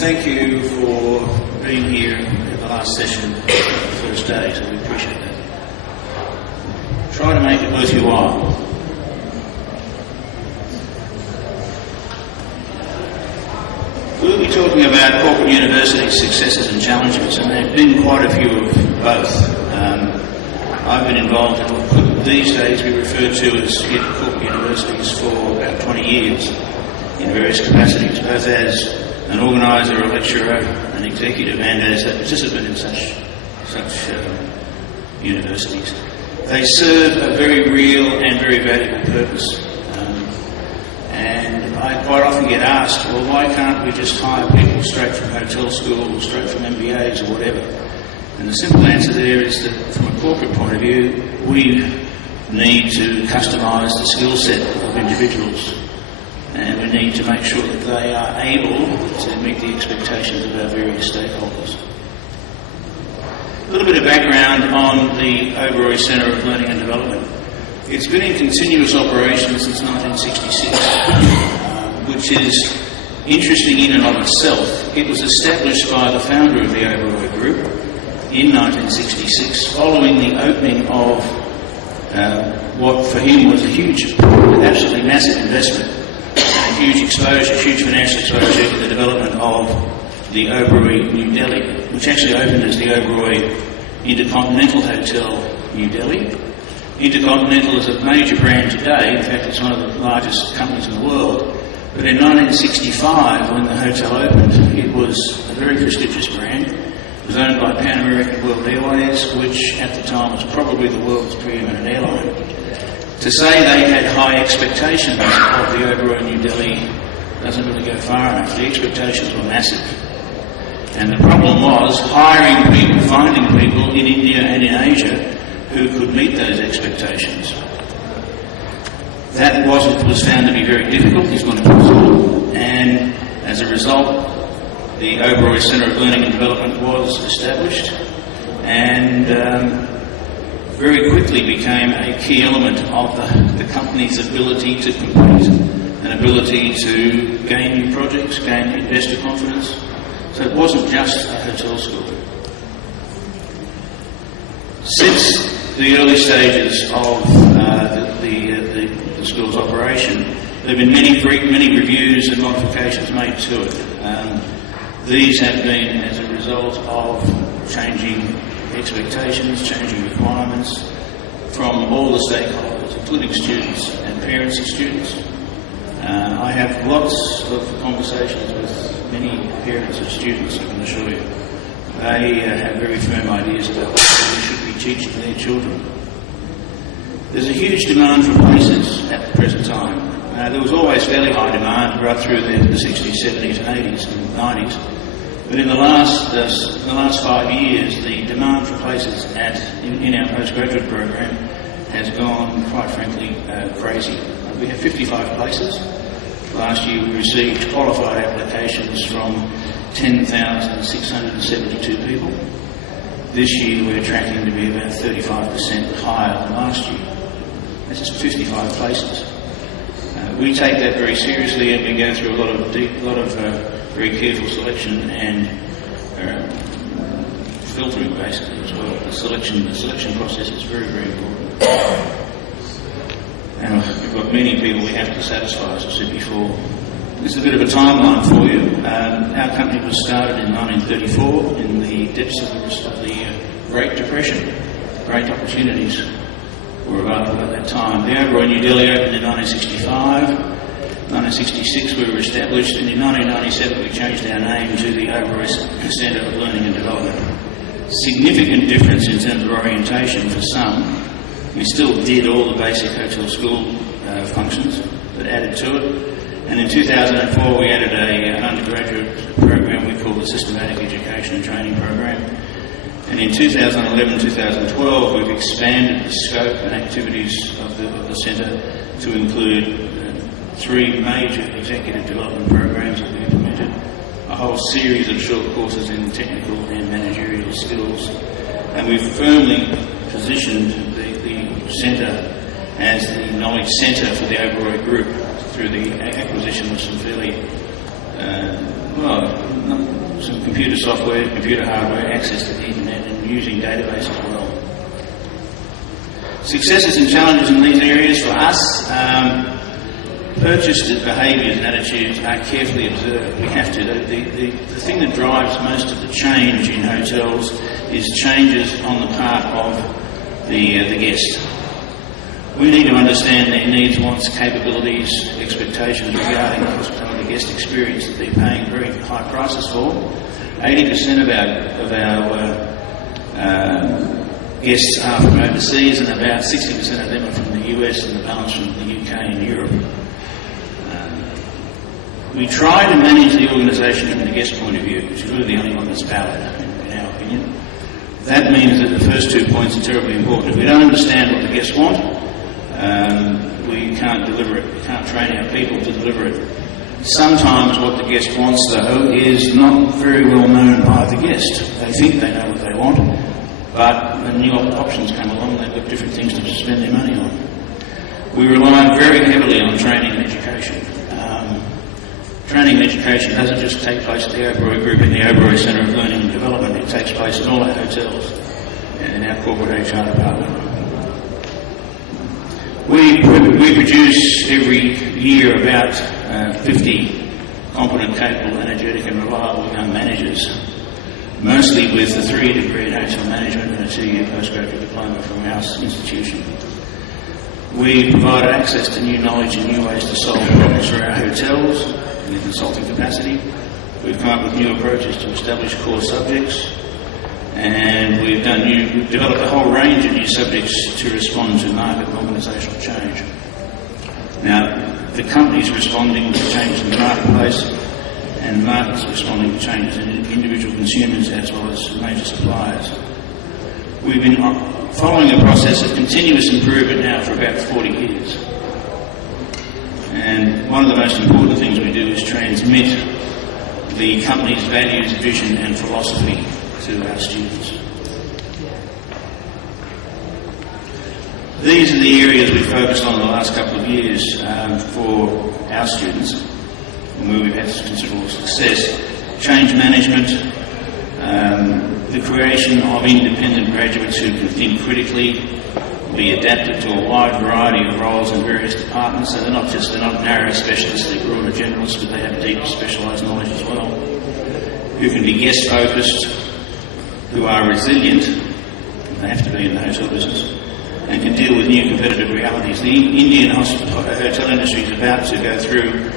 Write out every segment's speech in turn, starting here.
thank you for being here at the last session, the first day, so we appreciate that. Try to make it worth your while. We'll be talking about corporate university successes and challenges, and there have been quite a few of both. I've been involved in what these days we refer to as corporate universities for about 20 years in various capacities, both as an organiser, a lecturer, an executive, and as a participant in such universities. They serve a very real and very valuable purpose. And I quite often get asked, well, why can't we just hire people straight from hotel school or straight from MBAs or whatever? And the simple answer there is that from a corporate point of view, we need to customise the skill set of individuals, and we need to make sure that they are able to meet the expectations of our various stakeholders. A little bit of background on the Oberoi Centre of Learning and Development. It's been in continuous operation since 1966, which is interesting in and of itself. It was established by the founder of the Oberoi Group in 1966, following the opening of what for him was a huge, absolutely massive investment, huge exposure, huge financial exposure to the development of the Oberoi New Delhi, which actually opened as the Oberoi Intercontinental Hotel New Delhi. Intercontinental is a major brand today. In fact, it's one of the largest companies in the world. But in 1965, when the hotel opened, it was a very prestigious brand. It was owned by Pan American World Airways, which at the time was probably the world's preeminent airline. To say they had high expectations of the Oberoi New Delhi doesn't really go far enough. The expectations were massive. And the problem was hiring people, finding people in India and in Asia who could meet those expectations. That was found to be very difficult, it's not impossible, and as a result, the Oberoi Centre of Learning and Development was established, and very quickly became a key element of the company's ability to compete, an ability to gain new projects, gain investor confidence. So it wasn't just a hotel school. Since the early stages of the school's operation, there have been many reviews and modifications made to it. These have been as a result of changing expectations, changing requirements from all the stakeholders, including students and parents of students. I have lots of conversations with many parents of students, I can assure you. They have very firm ideas about what they should be teaching their children. There's a huge demand for places at the present time. There was always fairly high demand right through the 60s, 70s, 80s and 90s. But in the last 5 years, the demand for places in our postgraduate program has gone, quite frankly, crazy. We have 55 places. Last year we received qualified applications from 10,672 people. This year we're tracking to be about 35% higher than last year. That's just 55 places. We take that very seriously, and we go through a lot of very careful selection and filtering basically as well. The selection process is very, very important. And we've got many people we have to satisfy, as I said before. This is a bit of a timeline for you. Our company was started in 1934 in the depths of the Great Depression. Great opportunities were available at that time. The Oberoi New Delhi opened in 1965. 1966 we were established, and in 1997 we changed our name to the Oberoi Centre of Learning and Development. Significant difference in terms of orientation for some. We still did all the basic hotel school functions, but added to it. And in 2004 we added an undergraduate program we call the Systematic Education and Training Program. And in 2011-2012 we've expanded the scope and activities of the centre to include 3 major executive development programs that we implemented, a whole series of short courses in technical and managerial skills, and we've firmly positioned the centre as the knowledge centre for the Oberoi Group through the acquisition of some fairly some computer software, computer hardware, access to the internet, and using database as well. Successes and challenges in these areas for us, purchase behaviours and attitudes are carefully observed. We have to. The thing that drives most of the change in hotels is changes on the part of the guest. We need to understand their needs, wants, capabilities, expectations regarding the hospitality guest experience that they're paying very high prices for. 80% of our guests are from overseas, and about 60% of them are from the US and the balance from the UK and Europe. We try to manage the organisation from the guest point of view, which is really the only one that's valid, in our opinion. That means that the first 2 points are terribly important. If we don't understand what the guests want, we can't deliver it. We can't train our people to deliver it. Sometimes what the guest wants, though, is not very well known by the guest. They think they know what they want, but when new options come along, they've got different things to spend their money on. We rely very heavily on training and education. Training and education doesn't just take place at the Oberoi Group in the Oberoi Centre of Learning and Development. It takes place in all our hotels and in our corporate HR department. We produce every year about 50 competent, capable, energetic and reliable young managers, mostly with a 3-degree in hotel management and a 2-year postgraduate diploma from our institution. We provide access to new knowledge and new ways to solve problems for our hotels in the consulting capacity. We've come up with new approaches to establish core subjects, and we've developed a whole range of new subjects to respond to market and organisational change. Now, the company's responding to changes in the marketplace, and the market's responding to changes in individual consumers as well as major suppliers. We've been following a process of continuous improvement now for about 40 years. And one of the most important things we do is transmit the company's values, vision and philosophy to our students. These are the areas we've focused on in the last couple of years for our students, and where we've had considerable success. Change management, the creation of independent graduates who can think critically, be adapted to a wide variety of roles in various departments, so they're not narrow specialists, they're broader generalists, but they have deep specialised knowledge as well. Who can be guest focused, who are resilient, they have to be in the hotel business, and can deal with new competitive realities. The Indian hotel industry is about to go through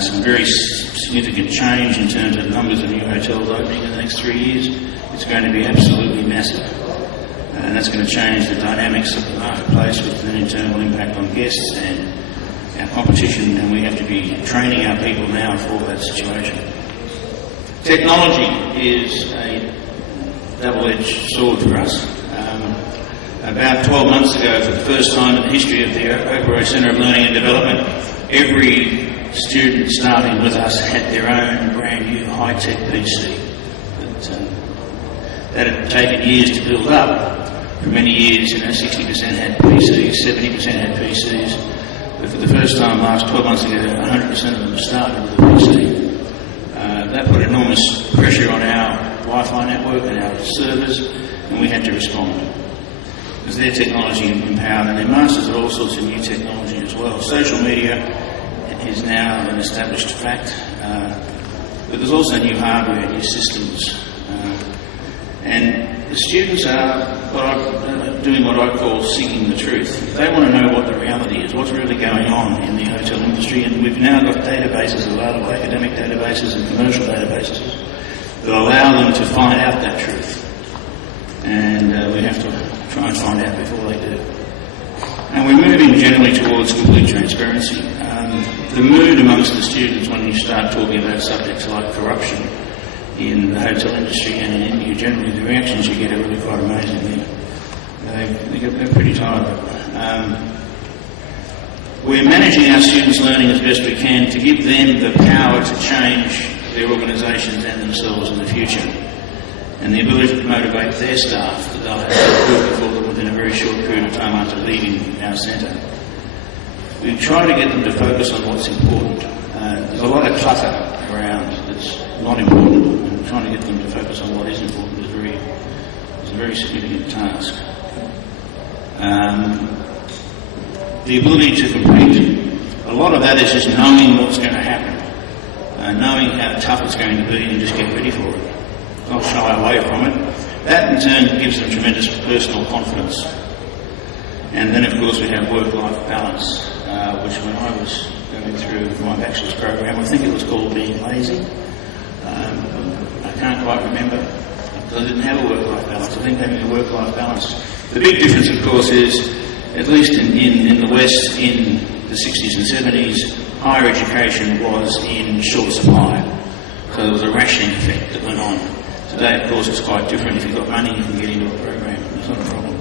some very significant change in terms of numbers of new hotels opening in the next 3 years. It's going to be absolutely massive. And that's going to change the dynamics of the marketplace with an internal impact on guests and our competition, and we have to be training our people now for that situation. Technology is a double-edged sword for us. About 12 months ago, for the first time in the history of the Oberoi Centre of Learning and Development, every student starting with us had their own brand new high-tech PC. That had taken years to build up. For many years, 60% had PCs, 70% had PCs, but for the first time last 12 months ago, 100% of them started with a PC. That put enormous pressure on our Wi-Fi network and our servers, and we had to respond. Because their technology empowered, and their masters are all sorts of new technology as well. Social media is now an established fact, but there's also new hardware, new systems, and the students are doing what I call seeking the truth. They want to know what the reality is, what's really going on in the hotel industry, and we've now got databases available, academic databases and commercial databases, that allow them to find out that truth. And we have to try and find out before they do. And we're moving generally towards complete transparency. The mood amongst the students when you start talking about subjects like corruption in the hotel industry and in India generally, the reactions you get are really quite amazing. They're pretty tired of it. We're managing our students' learning as best we can to give them the power to change their organisations and themselves in the future, and the ability to motivate their staff that they'll have work before them within a very short period of time after leaving our centre. We try to get them to focus on what's important. There's a lot of clutter around that's not important, and trying to get them to focus on what is important is a very significant task. The ability to compete, a lot of that is just knowing what's going to happen, knowing how tough it's going to be, and just get ready for it. Not shy away from it. That in turn gives them tremendous personal confidence. And then of course we have work-life balance, which when I was going through my bachelor's program, I think it was called being lazy. I can't quite remember, because I didn't have a work-life balance. I think having a work-life balance. The big difference of course is, at least in the West in the 60s and 70s, higher education was in short supply. So there was a rationing effect that went on. Today, of course, it's quite different. If you've got money, you can get into a program. It's not a problem.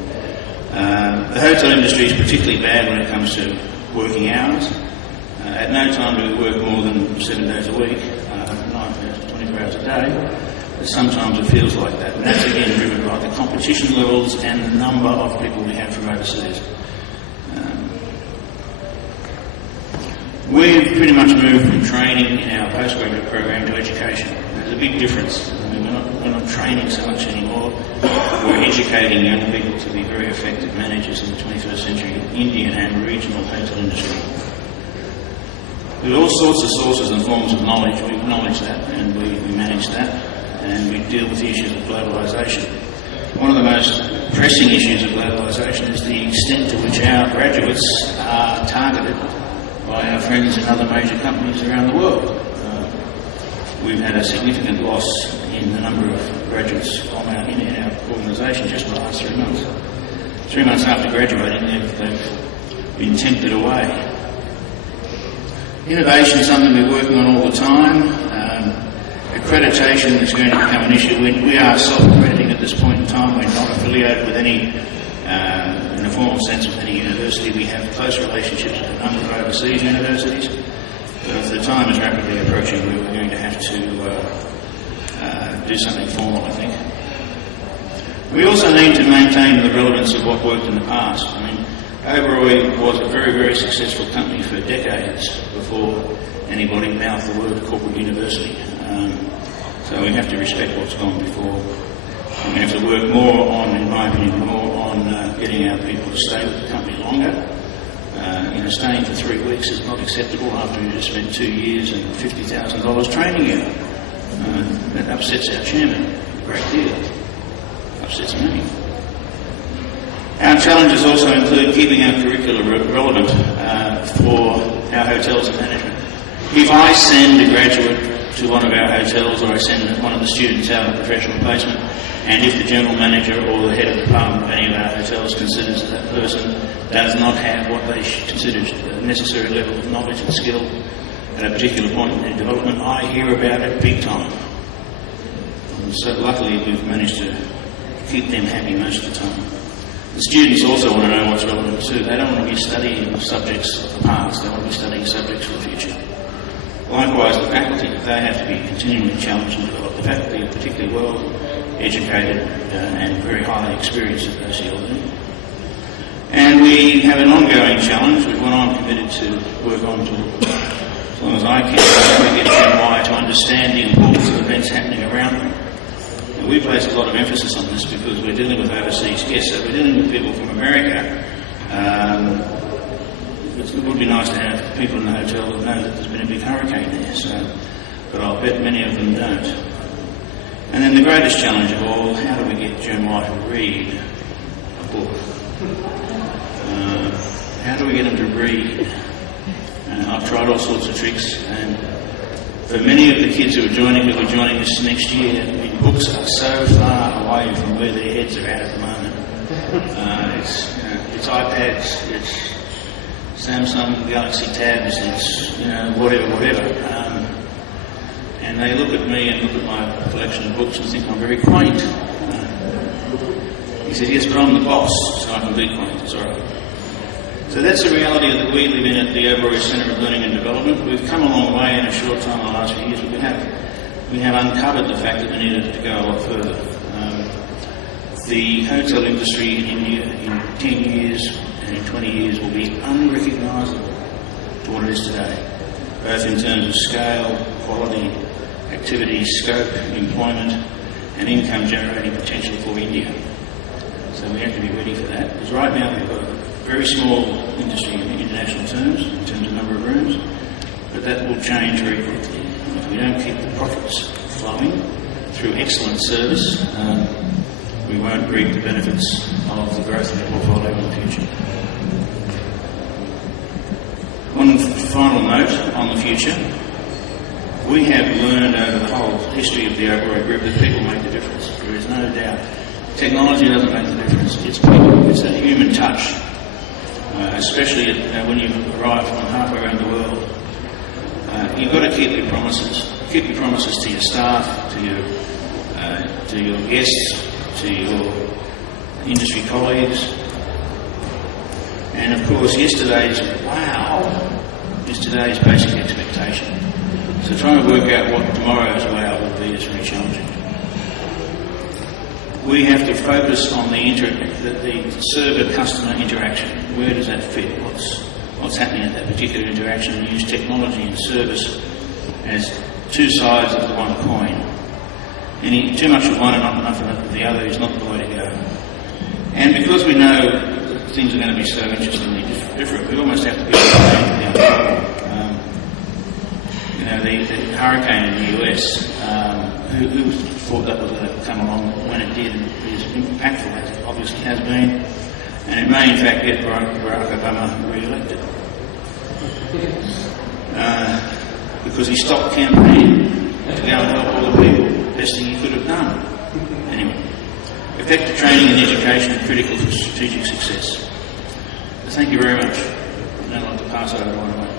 The hotel industry is particularly bad when it comes to working hours. At no time do we work more than 7 days a week, 9 hours, 24 hours a day. But sometimes it feels like that. And that's again driven by the competition levels and the number of people we have from overseas. We've pretty much moved from training in our postgraduate program to education. There's a big difference. I mean, we're not training so much anymore. We're educating young people to be very effective managers in the 21st century Indian and regional hotel industry. There are all sorts of sources and forms of knowledge. We acknowledge that and we manage that, and we deal with the issues of globalisation. One of the most pressing issues of globalisation is the extent to which our graduates are targeted by our friends in other major companies around the world. We've had a significant loss in the number of graduates from in our organisation just in the last 3 months. 3 months after graduating, they've been tempted away. Innovation is something we're working on all the time. Accreditation is going to become an issue. We are self-accrediting at this point in time. We're not affiliated with any, in a formal sense, with any university. We have close relationships with a number of overseas universities. But if the time is rapidly approaching, we're going to have to do something formal, I think. We also need to maintain the relevance of what worked in the past. I mean, Oberoi was a very, very successful company for decades before anybody mouthed the word corporate university. So we have to respect what's gone before. And we have to work more on, in my opinion, getting our people to stay with the company longer. Staying for 3 weeks is not acceptable after you just spent 2 years and $50,000 training you. That upsets our chairman a great deal. Upsets me. Our challenges also include keeping our curricula relevant for our hotels and management. If I send a graduate to one of our hotels, or I send one of the students out on professional placement, and if the general manager or the head of the department of any of our hotels considers that that person does not have what they consider a necessary level of knowledge and skill at a particular point in their development, I hear about it big time. And so luckily we've managed to keep them happy most of the time. The students also want to know what's relevant too. They don't want to be studying subjects of the past, they want to be studying subjects for the future. Likewise, the faculty, they have to be continually challenged and developed. The faculty are particularly well educated and very highly experienced at OCLD. And we have an ongoing challenge, which one I'm committed to work on to, as long as I can, to get Gen Y to understand the importance of events happening around them. And we place a lot of emphasis on this because we're dealing with overseas guests, so we're dealing with people from America. It would be nice to have people in the hotel that know that there's been a big hurricane there, but I'll bet many of them don't. And then the greatest challenge of all, how do we get Gen Y to read a book? How do we get them to read? I've tried all sorts of tricks, and for many of the kids who are joining us next year, I mean, books are so far away from where their heads are at the moment. It's iPads, it's Samsung Galaxy tabs, it's whatever. And they look at me and look at my collection of books and think I'm very quaint. He said, yes, but I'm the boss, so I can be quaint, it's all right. So that's the reality that we live in at the Oberoi Centre of Learning and Development. We've come a long way in a short time in the last few years, but we have uncovered the fact that we needed to go a lot further. The hotel industry in India in 10 years and in 20 years will be unrecognisable to what it is today. both in terms of scale, quality, activity, scope, employment and income generating potential for India. So we have to be ready for that. Because right now we've got a very small industry in international terms, in terms of number of rooms, but that will change very quickly. If we don't keep the profits flowing through excellent service, we won't reap the benefits of the growth of the portfolio in the future. One final note on the future. We have learned over the whole history of the Oberoi Group that people make the difference. There is no doubt. Technology doesn't make the difference. It's people. It's that human touch, especially when you arrive from halfway around the world. You've got to keep your promises. Keep your promises to your staff, to your guests, to your industry colleagues. And of course, yesterday's basic expectation. So trying to work out what tomorrow's wow will be is very challenging. We have to focus on the server-customer interaction. Where does that fit? What's happening at that particular interaction? And use technology and service as two sides of the one coin. Too much of one and not enough of the other is not the way to go. And because we know that things are going to be so interestingly different, we almost have to be the hurricane in the US, who thought that was going to come along when it did, and as impactful as it obviously has been, and it may in fact get Barack Obama re-elected. Because he stopped campaigning to go and help all the people. Best thing he could have done. Anyway, effective training and education are critical for strategic success. Thank you very much. I'd like to pass over to one of my